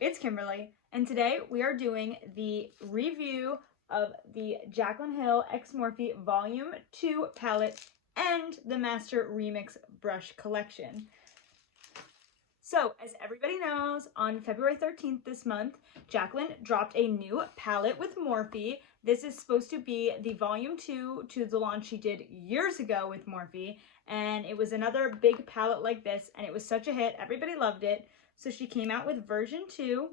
it's Kimberly, and today we are doing the review of the Jaclyn Hill X Morphe Volume 2 palette and the Master Remix brush collection. So, as everybody knows, on February 13th this month, Jaclyn dropped a new palette with Morphe. This is supposed to be the Volume 2 to the launch she did years ago with Morphe, and it was another big palette like this, and it was such a hit. Everybody loved it. So she came out with version 2,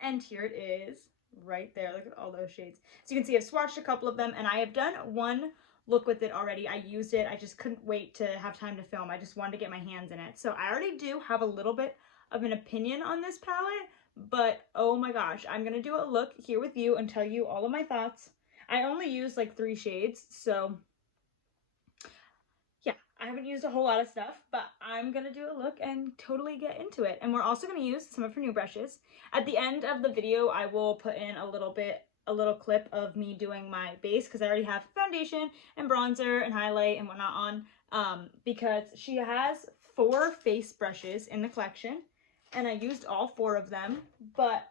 and here it is right there. Look at all those shades. So you can see I've swatched a couple of them, and I have done one look with it already. I used it. I just couldn't wait to have time to film. I just wanted to get my hands in it. So I already do have a little bit of an opinion on this palette, but oh my gosh, I'm going to do a look here with you and tell you all of my thoughts. I only used like 3 shades, so yeah, I haven't used a whole lot of stuff, but I'm gonna do a look and totally get into it. And we're also gonna use some of her new brushes. At the end of the video, I will put in a little clip of me doing my base, because I already have foundation and bronzer and highlight and whatnot on, because she has 4 face brushes in the collection, and I used all 4 of them, but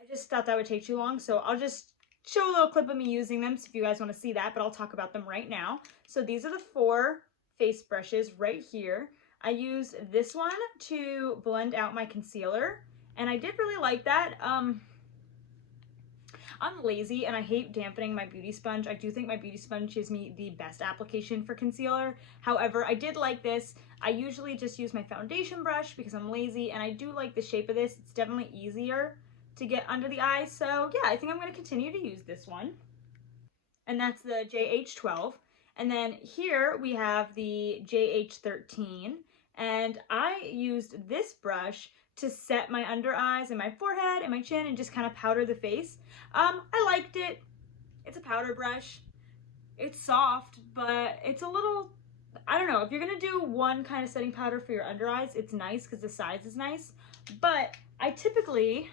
I just thought that would take too long, so I'll just show a little clip of me using them so if you guys want to see that, but I'll talk about them right now. So these are the 4 face brushes right here. I used this one to blend out my concealer, and I did really like that. I'm lazy and I hate dampening my beauty sponge. I do think my beauty sponge gives me the best application for concealer. However, I did like this. I usually just use my foundation brush because I'm lazy, and I do like the shape of this. It's definitely easier to get under the eyes. So yeah, I think I'm going to continue to use this one. And that's the JH12. And then here we have the JH13. And I used this brush to set my under eyes and my forehead and my chin and just kind of powder the face. I liked it. It's a powder brush. It's soft, but it's a little, I don't know, if you're gonna do one kind of setting powder for your under eyes, it's nice because the size is nice. But I typically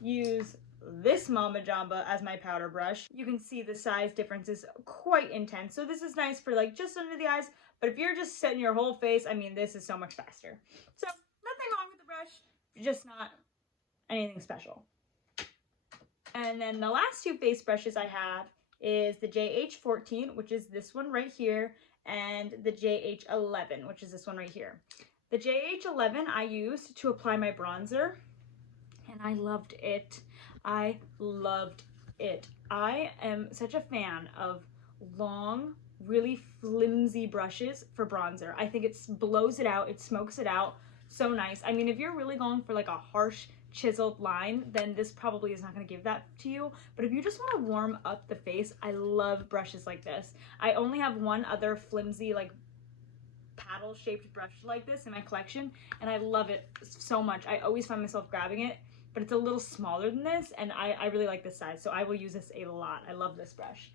use this Mama Jamba as my powder brush. You can see the size difference is quite intense. So this is nice for like just under the eyes, but if you're just setting your whole face, I mean, this is so much faster. So nothing wrong with the brush, just not anything special. And then the last 2 face brushes I have is the JH14, which is this one right here, and the JH11, which is this one right here. The JH11 I used to apply my bronzer, and I loved it. I loved it. I am such a fan of long, really flimsy brushes for bronzer. I think it blows it out, it smokes it out so nice. I mean, if you're really going for like a harsh chiseled line, then this probably is not going to give that to you. But if you just want to warm up the face, I love brushes like this. I only have one other flimsy like paddle shaped brush like this in my collection, and I love it so much. I always find myself grabbing it, but it's a little smaller than this, and I really like this size, so I will use this a lot. I love this brush.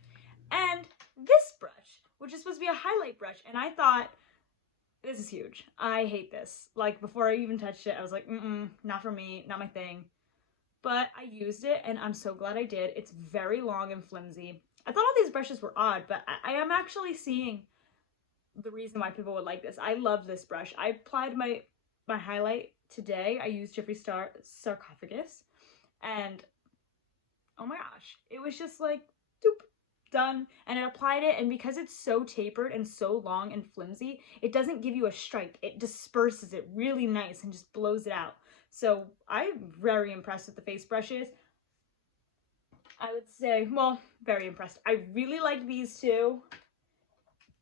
And this brush, which is supposed to be a highlight brush, and I thought, this is huge. I hate this. Like, before I even touched it, I was like, not for me, not my thing. But I used it, and I'm so glad I did. It's very long and flimsy. I thought all these brushes were odd, but I am actually seeing the reason why people would like this. I love this brush. I applied my highlight today. I used Jeffree Star Sarcophagus, and oh my gosh, it was just like, doop, done. And it applied it, and because it's so tapered and so long and flimsy, it doesn't give you a stripe. It disperses it really nice and just blows it out. So I'm very impressed with the face brushes. I would say, well, very impressed. I really like these 2.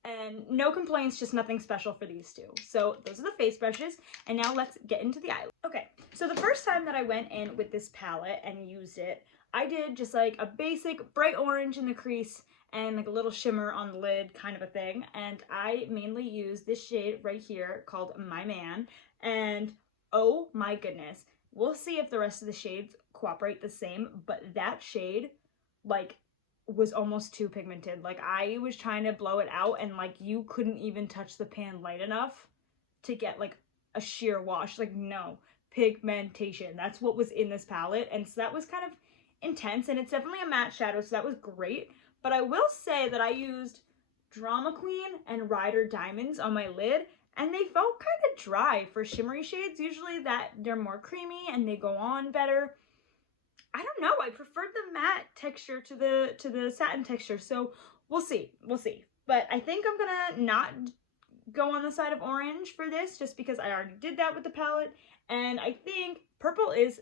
And no complaints, just nothing special for these 2. So those are the face brushes, and now let's get into the eyelid. Okay, so the first time that I went in with this palette and used it, I did just like a basic bright orange in the crease and like a little shimmer on the lid kind of a thing. And I mainly used this shade right here called My Man, and oh my goodness, we'll see if the rest of the shades cooperate the same, but that shade, like, was almost too pigmented. Like, I was trying to blow it out, and like you couldn't even touch the pan light enough to get like a sheer wash. Like, no, pigmentation. That's what was in this palette, and so that was kind of intense, and it's definitely a matte shadow, so that was great. But I will say that I used Drama Queen and Rider Diamonds on my lid, and they felt kind of dry for shimmery shades. Usually that they're more creamy and they go on better. I don't know, I preferred the matte texture to the satin texture, so we'll see, But I think I'm gonna not go on the side of orange for this, just because I already did that with the palette, and I think purple is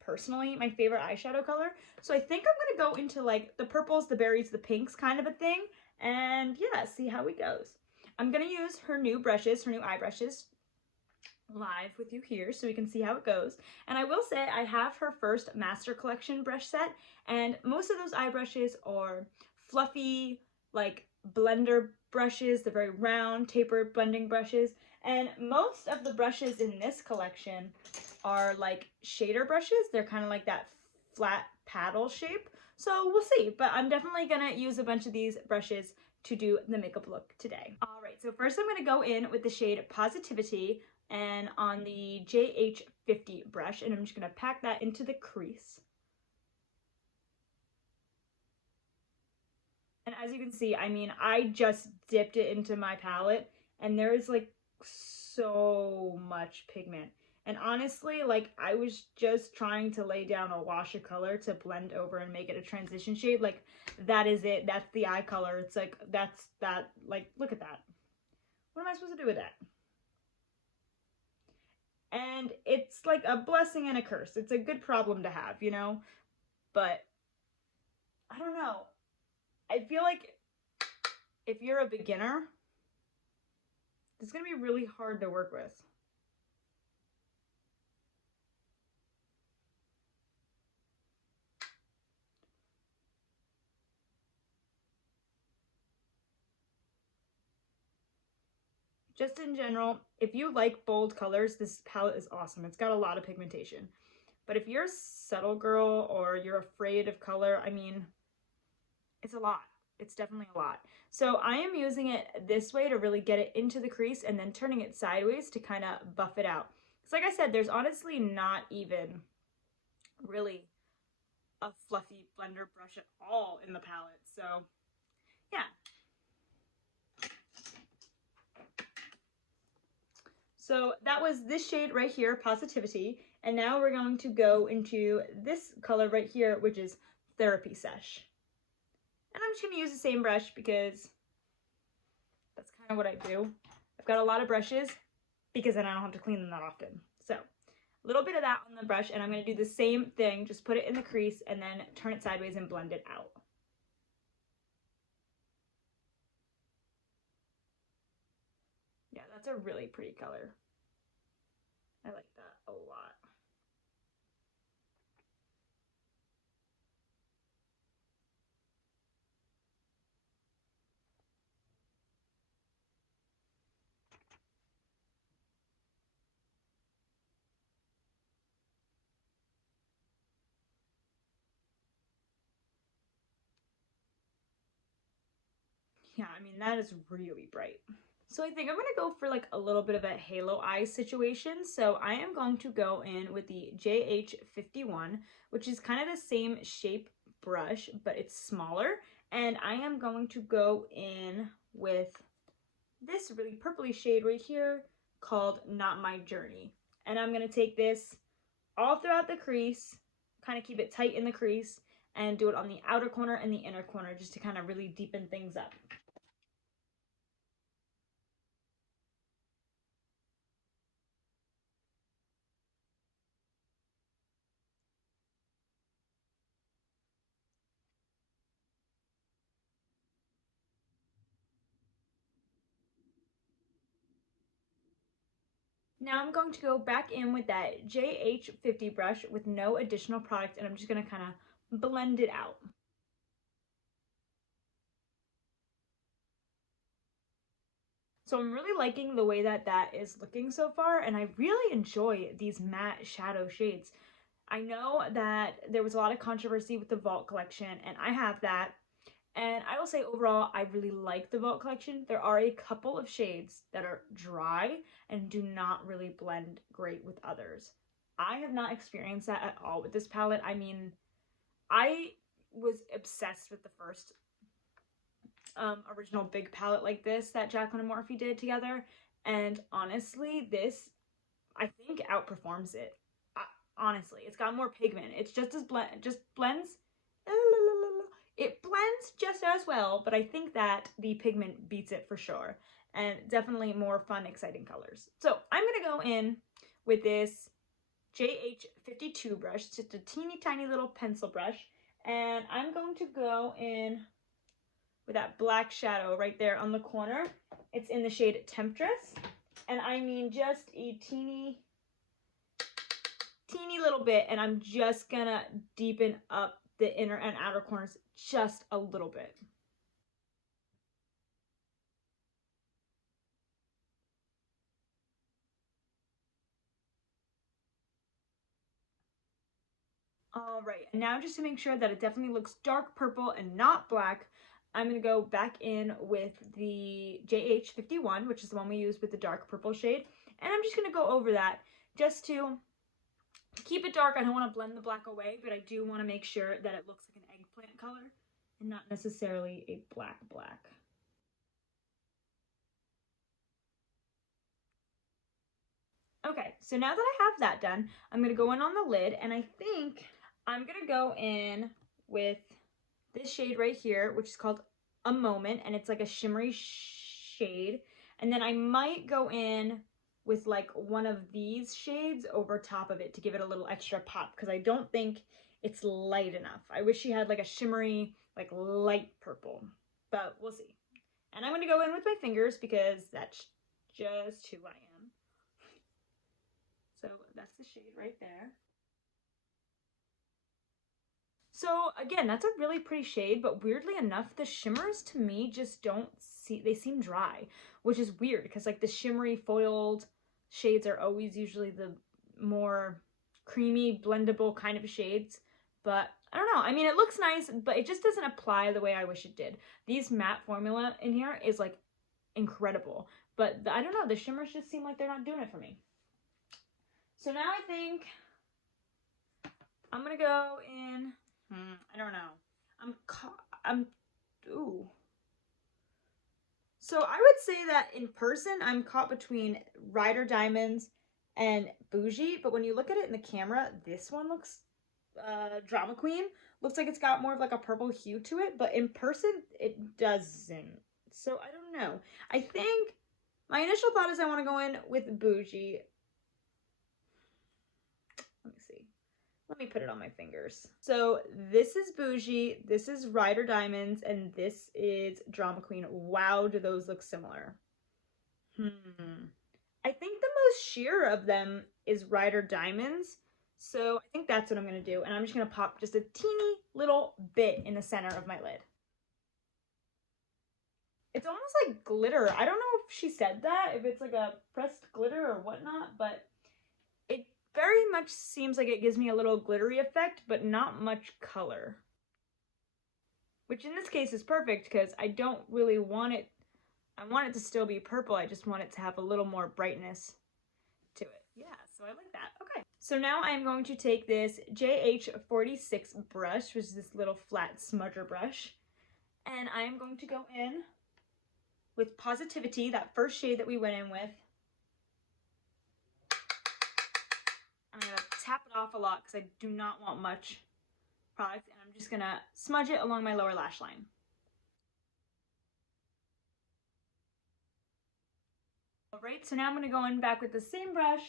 personally my favorite eyeshadow color, so I think I'm gonna go into like the purples, the berries, the pinks kind of a thing, and yeah, see how it goes. I'm gonna use her new brushes, her new eye brushes, live with you here so we can see how it goes. And I will say I have her first Master Collection brush set, and most of those eye brushes are fluffy, like blender brushes. They're very round, tapered blending brushes. And most of the brushes in this collection are like shader brushes. They're kind of like that flat paddle shape. So we'll see, but I'm definitely gonna use a bunch of these brushes to do the makeup look today. All right, so first I'm gonna go in with the shade Positivity and on the JH50 brush, and I'm just gonna pack that into the crease. And as you can see, I mean, I just dipped it into my palette and there is like so much pigment. And honestly, like I was just trying to lay down a wash of color to blend over and make it a transition shade. Like that is it. That's the eye color. It's like, that's that, like, look at that. What am I supposed to do with that? And it's like a blessing and a curse. It's a good problem to have, you know? But I don't know. I feel like if you're a beginner, it's going to be really hard to work with. Just in general, if you like bold colors, this palette is awesome. It's got a lot of pigmentation. But if you're a subtle girl or you're afraid of color, I mean, it's a lot. It's definitely a lot. So I am using it this way to really get it into the crease and then turning it sideways to kind of buff it out. So like I said, there's honestly not even really a fluffy blender brush at all in the palette. So yeah. So that was this shade right here, Positivity. And now we're going to go into this color right here, which is Therapy Sesh. And I'm just going to use the same brush because that's kind of what I do. I've got a lot of brushes because then I don't have to clean them that often. So a little bit of that on the brush, and I'm going to do the same thing, just put it in the crease and then turn it sideways and blend it out. Yeah, that's a really pretty color. I like that a lot. Yeah, I mean, that is really bright. So I think I'm going to go for like a little bit of a halo eye situation. So I am going to go in with the JH51, which is kind of the same shape brush, but it's smaller. And I am going to go in with this really purpley shade right here called Not My Journey. And I'm going to take this all throughout the crease, kind of keep it tight in the crease, and do it on the outer corner and the inner corner just to kind of really deepen things up. Now I'm going to go back in with that JH50 brush with no additional product, and I'm just going to kind of blend it out. So I'm really liking the way that that is looking so far, and I really enjoy these matte shadow shades. I know that there was a lot of controversy with the Vault collection, and I have that. And I will say overall, I really like the Vault collection. There are a couple of shades that are dry and do not really blend great with others. I have not experienced that at all with this palette. I mean, I was obsessed with the first original big palette like this that JACLYN and Morphe did together. And honestly, this, I think, outperforms it. Honestly, it's got more pigment. It's just as blends. It blends just as well, but I think that the pigment beats it for sure. And definitely more fun, exciting colors. So I'm gonna go in with this JH52 brush, just a teeny tiny little pencil brush. And I'm going to go in with that black shadow right there on the corner. It's in the shade Temptress. And I mean just a teeny little bit, and I'm just gonna deepen up the inner and outer corners just a little bit. All right, and now just to make sure that it definitely looks dark purple and not black, I'm gonna go back in with the JH51, which is the one we used with the dark purple shade, and I'm just gonna go over that just to keep it dark. I don't want to blend the black away, but I do want to make sure that it looks like an eggplant color and not necessarily a black. Okay, so now that I have that done, I'm going to go in on the lid, and I think I'm going to go in with this shade right here, which is called A Moment, and it's like a shimmery shade. And then I might go in with like one of these shades over top of it to give it a little extra pop, because I don't think it's light enough. I wish she had like a shimmery, like light purple, but we'll see. And I'm going to go in with my fingers because that's just who I am. So that's the shade right there. So again, that's a really pretty shade, but weirdly enough, the shimmers to me just don't they seem dry, which is weird because like the shimmery foiled shades are always usually the more creamy, blendable kind of shades. But I don't know. I mean, it looks nice, but it just doesn't apply the way I wish it did. These matte formula in here is like incredible, but I don't know. The shimmers just seem like they're not doing it for me. So now I think I'm gonna go in. I don't know. Ooh. So I would say that in person, I'm caught between Rider Diamonds and Bougie, but when you look at it in the camera, this one looks, Drama Queen, looks like it's got more of like a purple hue to it, but in person, it doesn't. So I don't know. I think my initial thought is I want to go in with Bougie. Let me see. Let me put it on my fingers. So this is Bougie, this is Rider Diamonds, and this is Drama Queen. Wow, do those look similar? I think the most sheer of them is Rider Diamonds. So I think that's what I'm going to do. And I'm just going to pop just a teeny little bit in the center of my lid. It's almost like glitter. I don't know if she said that, if it's like a pressed glitter or whatnot, but it very much seems like it gives me a little glittery effect, but not much color. Which in this case is perfect because I don't really want it, I want it to still be purple, I just want it to have a little more brightness to it. Yeah, so I like that. Okay. So now I'm going to take this JH46 brush, which is this little flat smudger brush, and I am going to go in with Positivity, that first shade that we went in with. I'm going to tap it off a lot because I do not want much product, and I'm just going to smudge it along my lower lash line. All right, so now I'm going to go in back with the same brush,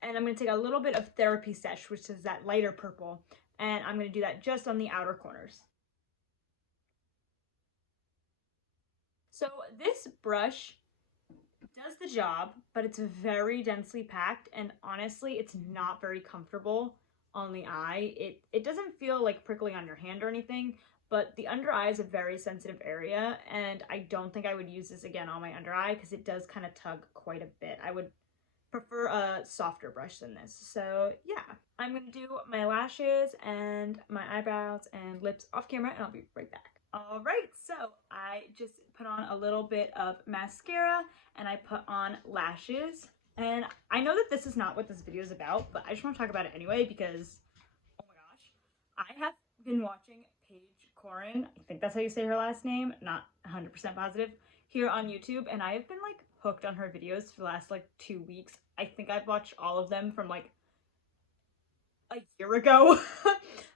and I'm going to take a little bit of Therapy Sesh, which is that lighter purple, and I'm going to do that just on the outer corners. So this brush does the job, but it's very densely packed, and honestly, it's not very comfortable on the eye. It doesn't feel like prickly on your hand or anything, but the under eye is a very sensitive area, and I don't think I would use this again on my under eye because it does kind of tug quite a bit. I would prefer a softer brush than this. So yeah, I'm gonna do my lashes and my eyebrows and lips off camera, and I'll be right back. All right, so I just put on a little bit of mascara and I put on lashes. And I know that this is not what this video is about, but I just want to talk about it anyway because, oh my gosh, I have been watching Paige Corin. I think that's how you say her last name, not 100% positive. here on YouTube, and I have been like hooked on her videos for the last like 2 weeks. I think I've watched all of them from like a year ago.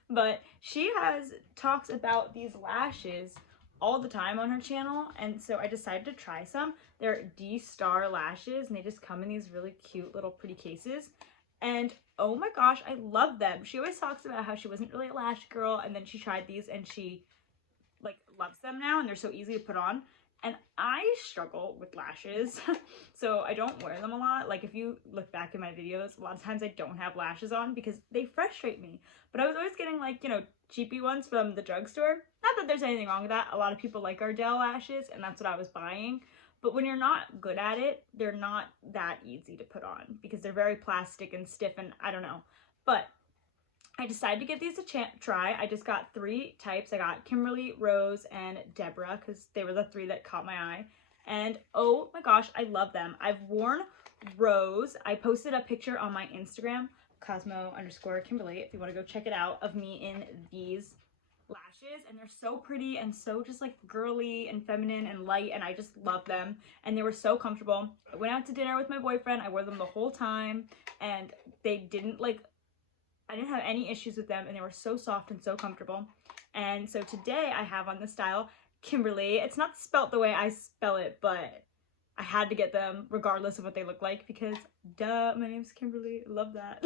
But she talks about these lashes all the time on her channel, and so I decided to try some. They're D-Star lashes, and they just come in these really cute little pretty cases, and oh my gosh, I love them. She always talks about how she wasn't really a lash girl, and then she tried these and she like loves them now, and they're so easy to put on. And I struggle with lashes, so I don't wear them a lot. Like if you look back in my videos, a lot of times I don't have lashes on because they frustrate me. But I was always getting like, you know, cheapy ones from the drugstore. Not that there's anything wrong with that. A lot of people like Ardell lashes, and that's what I was buying. But when you're not good at it, they're not that easy to put on because they're very plastic and stiff, and I don't know. But I decided to give these a try. I just got 3 types. I got Kimberly, Rose, and Deborah because they were the 3 that caught my eye. And oh my gosh, I love them. I've worn Rose. I posted a picture on my Instagram, Cosmo_Kimberly, if you want to go check it out, of me in these lashes, and they're so pretty and so just like girly and feminine and light, and I just love them, and they were so comfortable. I went out to dinner with my boyfriend. I wore them the whole time, and they didn't like, I didn't have any issues with them, and they were so soft and so comfortable. And so today I have on the style Kimberly. It's not spelt the way I spell it, but I had to get them regardless of what they look like because duh, my name's Kimberly. Love that.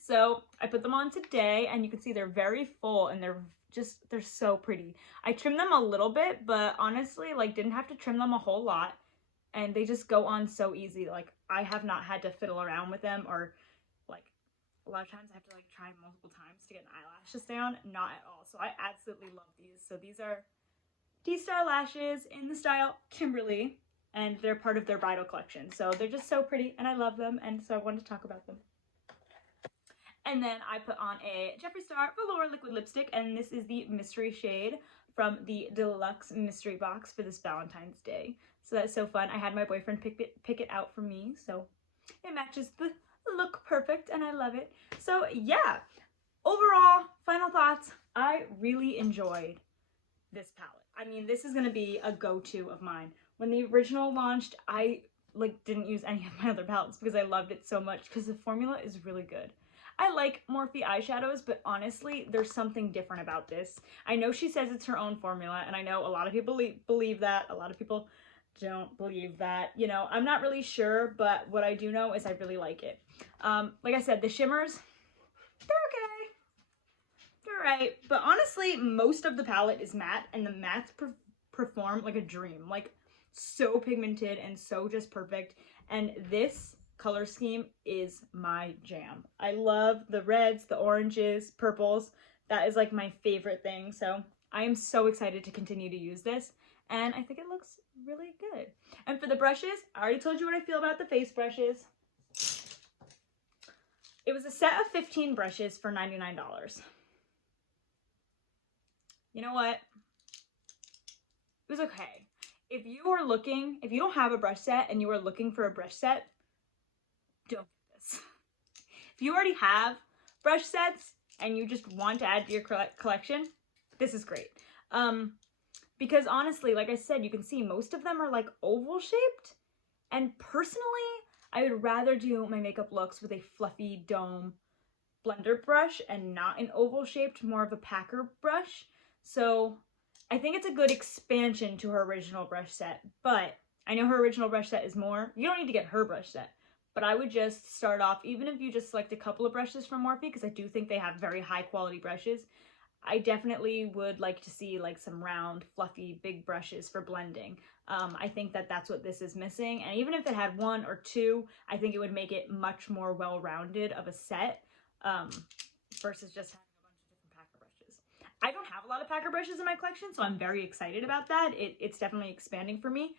So I put them on today, and you can see they're very full, and they're so pretty. I trimmed them a little bit, but honestly, like, didn't have to trim them a whole lot, and they just go on so easy. Like, I have not had to fiddle around with them, or like a lot of times I have to like try multiple times to get an eyelashes down. Not at all. So I absolutely love these. So these are D-Star lashes in the style Kimberly, and they're part of their bridal collection. So they're just so pretty, and I love them, and so I wanted to talk about them. And then I put on a Jeffree Star Velour liquid lipstick, and this is the mystery shade from the deluxe mystery box for this Valentine's Day. So that's so fun. I had my boyfriend pick it out for me, so it matches the look perfect, and I love it. So yeah, overall, final thoughts, I really enjoyed this palette. I mean, this is gonna be a go-to of mine. When the original launched, I like didn't use any of my other palettes because I loved it so much because the formula is really good. I like Morphe eyeshadows, but honestly, there's something different about this. I know she says it's her own formula, and I know a lot of people believe that. A lot of people don't believe that. You know, I'm not really sure, but what I do know is I really like it. Like I said, the shimmers, they're okay. They're right. But honestly, most of the palette is matte, and the mattes perform like a dream. Like, so pigmented and so just perfect. And this color scheme is my jam. I love the reds, the oranges, purples. That is like my favorite thing. So I am so excited to continue to use this, and I think it looks really good. And for the brushes, I already told you what I feel about the face brushes. It was a set of 15 brushes for $99. You know what? It was okay. If you don't have a brush set and you are looking for a brush set, don't get this. If you already have brush sets and you just want to add to your collection, this is great. Because honestly, like I said, you can see most of them are like oval shaped, and personally, I would rather do my makeup looks with a fluffy dome blender brush and not an oval shaped, more of a packer brush. So I think it's a good expansion to her original brush set, but I know her original brush set is more. You don't need to get her brush set, but I would just start off, even if you just select a couple of brushes from Morphe, because I do think they have very high quality brushes. I definitely would like to see like some round, fluffy, big brushes for blending. I think that that's what this is missing. And even if it had 1 or 2, I think it would make it much more well-rounded of a set versus just having a bunch of different packer brushes. I don't have a lot of packer brushes in my collection, so I'm very excited about that. It's definitely expanding for me,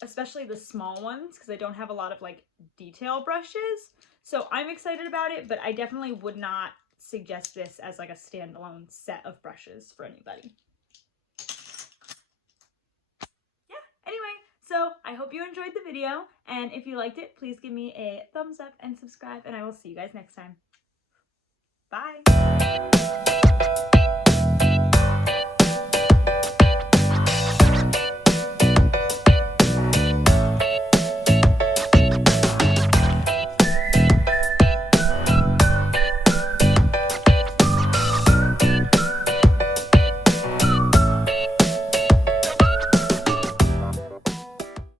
especially the small ones, because I don't have a lot of like detail brushes. So I'm excited about it, but I definitely would not suggest this as like a standalone set of brushes for anybody. Yeah, anyway, so I hope you enjoyed the video, and if you liked it, please give me a thumbs up and subscribe, and I will see you guys next time. Bye!